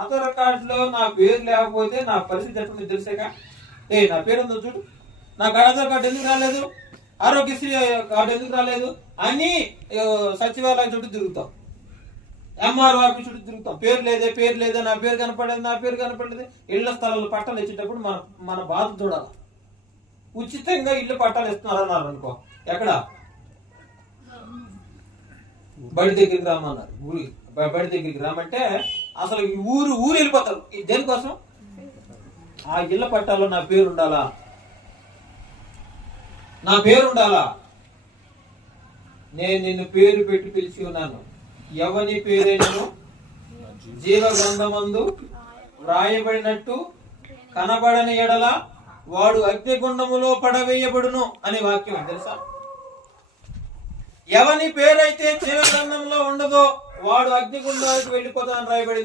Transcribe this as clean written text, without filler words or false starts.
ఆధార్ కార్డులో నా పేరు లేకపోతే నా పరిస్థితి ఎట్లుంది తెలిసాక నా పేరు ఉందో చూడు, నాకు ఆధార్ కార్డు ఎందుకు రాలేదు, ఆరోగ్యశ్రీ కార్డు ఎందుకు రాలేదు అని సచివాలయం చుట్టూ తిరుగుతాం, ఎంఆర్ఓ ఆఫీస్ చుట్టూ తిరుగుతాం. పేరు లేదే నా పేరు కనపడలేదు. ఇళ్ల స్థలాలు పట్టాలు ఇచ్చేటప్పుడు మన బాధ చూడాలి. ఉచితంగా ఇల్లు పట్టాలు ఇస్తున్నారన్నారు అనుకో, ఎక్కడ బడి దగ్గరికి రామన్నారు. బడి దగ్గరికి రామంటే అసలు ఊరు వెళ్ళిపోతారు. దేనికోసం? ఆ ఇళ్ల పట్టాలో నా పేరు ఉండాలా, నేను నిన్ను పేరు పెట్టి పిలిచి ఉన్నాను. ఎవని పేరైనను జీవ గ్రంథమందు వ్రాయబడినట్టు కనబడని ఎడల వాడు అగ్నిగుండములో పడవేయబడును అనే వాక్యం తెలుసా? ఎవని పేరైతే జీవ గ్రంథంలో ఉండదో వాడు అగ్నిగుండానికి వెళ్ళిపోతానని రాయబడింది.